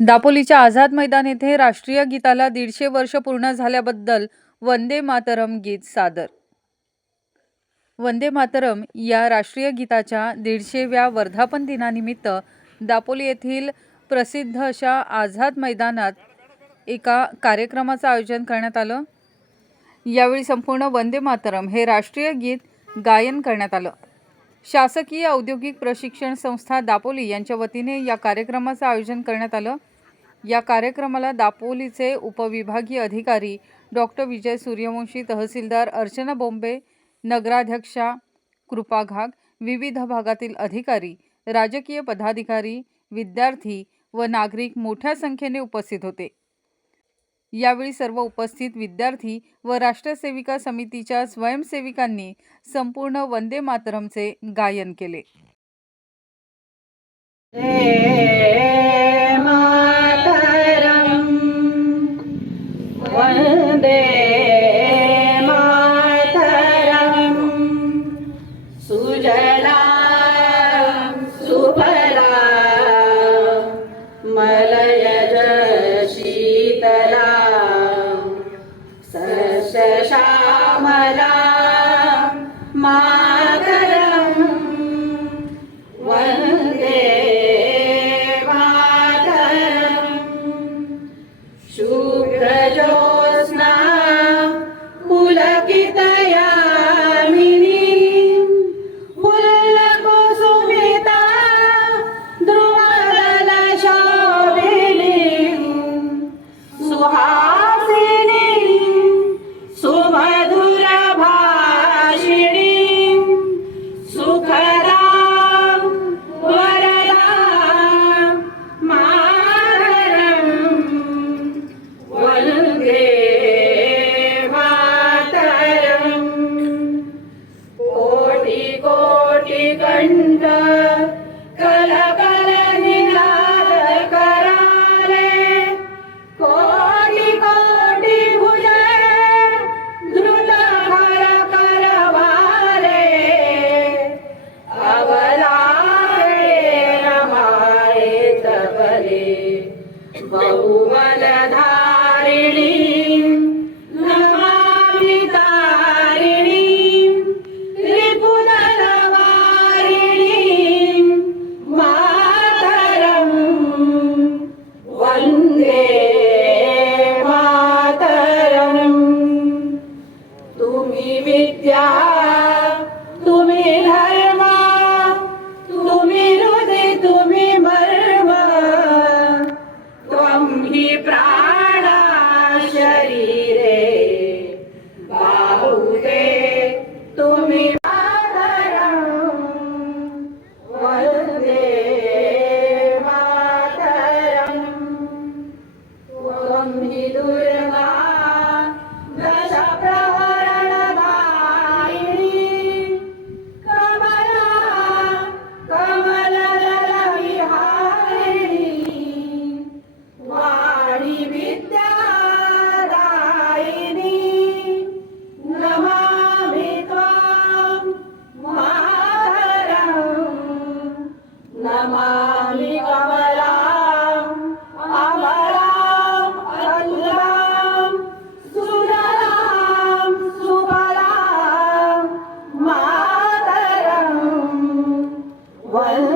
दापोलीच्या आझाद मैदान येथे राष्ट्रीय गीताला दीडशे वर्ष पूर्ण झाल्याबद्दल वंदे मातरम गीत सादर. वंदे मातरम या राष्ट्रीय गीताच्या दीडशेव्या वर्धापन दिनानिमित्त दापोली येथील प्रसिद्ध अशा आझाद मैदानात एका कार्यक्रमाचं आयोजन करण्यात आलं. यावेळी संपूर्ण वंदे मातरम हे राष्ट्रीय गीत गायन करण्यात आलं. शासकीय औद्योगिक प्रशिक्षण संस्था दापोली यांच्या वतीने या कार्यक्रमाचं आयोजन करण्यात आलं. या कार्यक्रमाला दापोलीचे उपविभागीय अधिकारी डॉक्टर विजय सूर्यवंशी तहसीलदार अर्चना बोंबे नगराध्यक्षा कृपा घाग विविध भागातील अधिकारी राजकीय पदाधिकारी विद्यार्थी व नागरिक मोठ्या संख्येने उपस्थित होते. यावेळी सर्व उपस्थित विद्यार्थी व राष्ट्रसेविका समितीच्या स्वयंसेविकांनी संपूर्ण वंदे मातरमचे गायन केले. वन्दे शीतला सस्यश्यामला मातरम् कोटी कंठ कण्ठ कल कल निनाद कराले. कोटी कोटि भुजे द्रुत हर करवाले. अवलारे रमाये तबले बहुबल in heaven. One